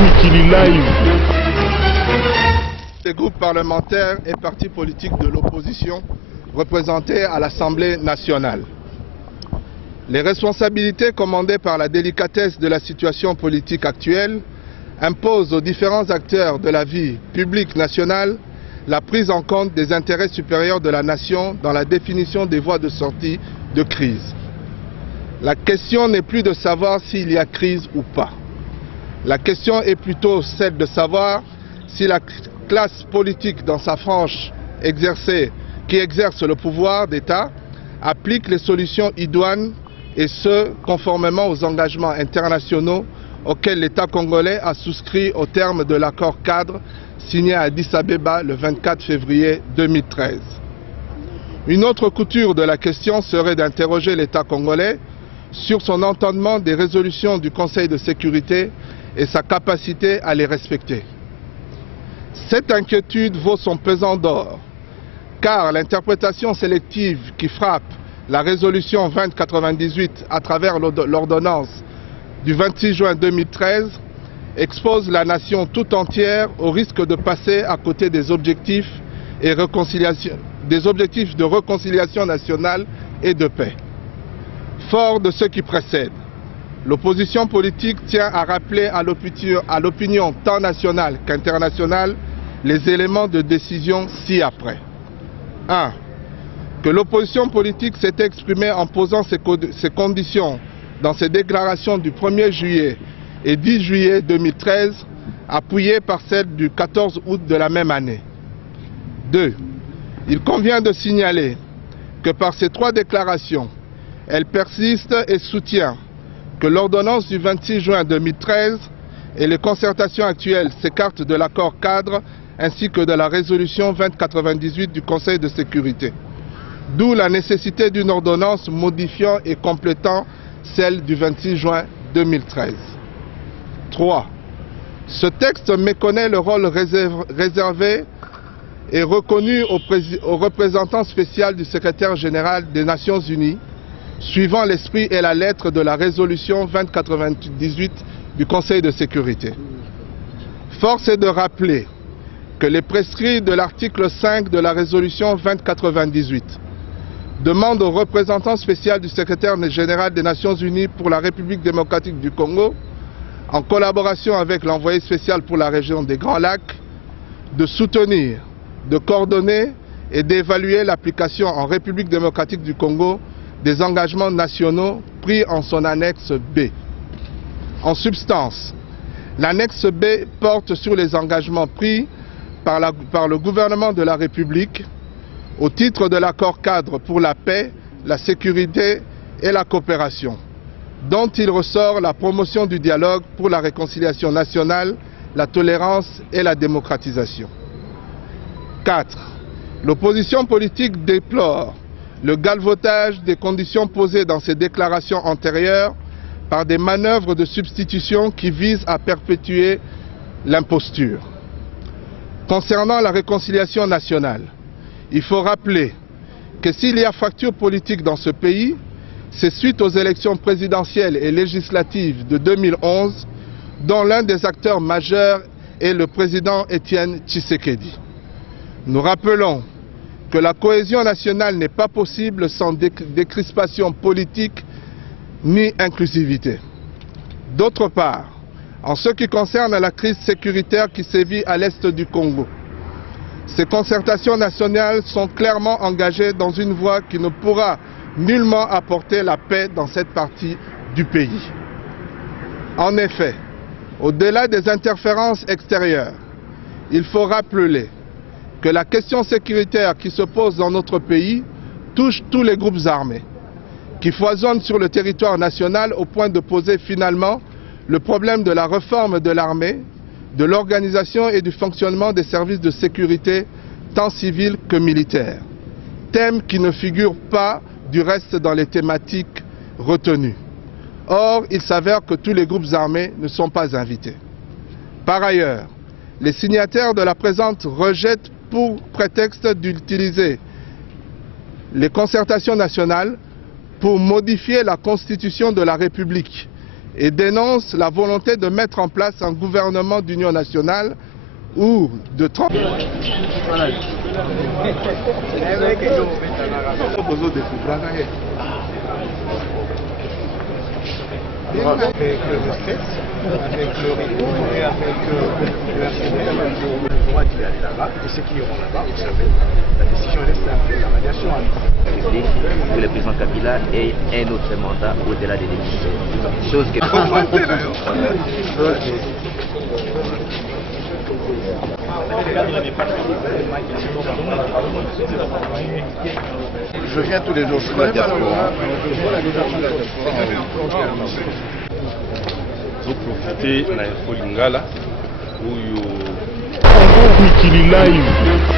Mikili Live. Les groupes parlementaires et partis politiques de l'opposition représentés à l'Assemblée nationale. Les responsabilités commandées par la délicatesse de la situation politique actuelle imposent aux différents acteurs de la vie publique nationale la prise en compte des intérêts supérieurs de la nation dans la définition des voies de sortie de crise. La question n'est plus de savoir s'il y a crise ou pas. La question est plutôt celle de savoir si la classe politique dans sa frange qui exerce le pouvoir d'État applique les solutions idoines et ce, conformément aux engagements internationaux auxquels l'État congolais a souscrit au terme de l'accord cadre signé à Addis Abeba le 24 février 2013. Une autre couture de la question serait d'interroger l'État congolais sur son entendement des résolutions du Conseil de sécurité et sa capacité à les respecter. Cette inquiétude vaut son pesant d'or, car l'interprétation sélective qui frappe la résolution 2098 à travers l'ordonnance du 26 juin 2013 expose la nation tout entière au risque de passer à côté des objectifs de réconciliation nationale et de paix. Fort de ce qui précède, l'opposition politique tient à rappeler à l'opinion tant nationale qu'internationale les éléments de décision ci-après. 1. Que l'opposition politique s'est exprimée en posant ses conditions dans ses déclarations du 1er juillet et 10 juillet 2013, appuyées par celle du 14 août de la même année. 2. Il convient de signaler que par ces trois déclarations, elle persiste et soutient que l'ordonnance du 26 juin 2013 et les concertations actuelles s'écartent de l'accord cadre ainsi que de la résolution 2098 du Conseil de sécurité. D'où la nécessité d'une ordonnance modifiant et complétant celle du 26 juin 2013. 3. Ce texte méconnaît le rôle réservé et reconnu au représentant spécial du secrétaire général des Nations Unies, suivant l'esprit et la lettre de la résolution 2098 du Conseil de sécurité. Force est de rappeler que les prescrits de l'article 5 de la résolution 2098 demandent au représentant spécial du secrétaire général des Nations Unies pour la République démocratique du Congo, en collaboration avec l'envoyé spécial pour la région des Grands Lacs, de soutenir, de coordonner et d'évaluer l'application en République démocratique du Congo des engagements nationaux pris en son annexe B. En substance, l'annexe B porte sur les engagements pris par le gouvernement de la République au titre de l'accord cadre pour la paix, la sécurité et la coopération, dont il ressort la promotion du dialogue pour la réconciliation nationale, la tolérance et la démocratisation. 4. L'opposition politique déplore le galvautage des conditions posées dans ces déclarations antérieures par des manœuvres de substitution qui visent à perpétuer l'imposture. Concernant la réconciliation nationale, il faut rappeler que s'il y a fracture politique dans ce pays, c'est suite aux élections présidentielles et législatives de 2011, dont l'un des acteurs majeurs est le président Étienne Tshisekedi. Nous rappelons que la cohésion nationale n'est pas possible sans décrispation politique ni inclusivité. D'autre part, en ce qui concerne la crise sécuritaire qui sévit à l'est du Congo, ces concertations nationales sont clairement engagées dans une voie qui ne pourra nullement apporter la paix dans cette partie du pays. En effet, au-delà des interférences extérieures, il faut rappeler que la question sécuritaire qui se pose dans notre pays touche tous les groupes armés, qui foisonnent sur le territoire national au point de poser finalement le problème de la réforme de l'armée, de l'organisation et du fonctionnement des services de sécurité, tant civils que militaires. Thème qui ne figure pas du reste dans les thématiques retenues. Or, il s'avère que tous les groupes armés ne sont pas invités. Par ailleurs, les signataires de la présente rejettent pour prétexte d'utiliser les concertations nationales pour modifier la constitution de la République et dénonce la volonté de mettre en place un gouvernement d'union nationale ou de avec le stress, avec le rythme et avec le RCD, le droit d'y aller là-bas. Et ceux qui iront là-bas, vous savez, la décision est simple, la radiation a que le président Kabila ait un autre mandat au-delà des démissions. Chose que... Je viens tous les jours sur la diaspora. Vous profitez na Info Lingala où Mikili Live.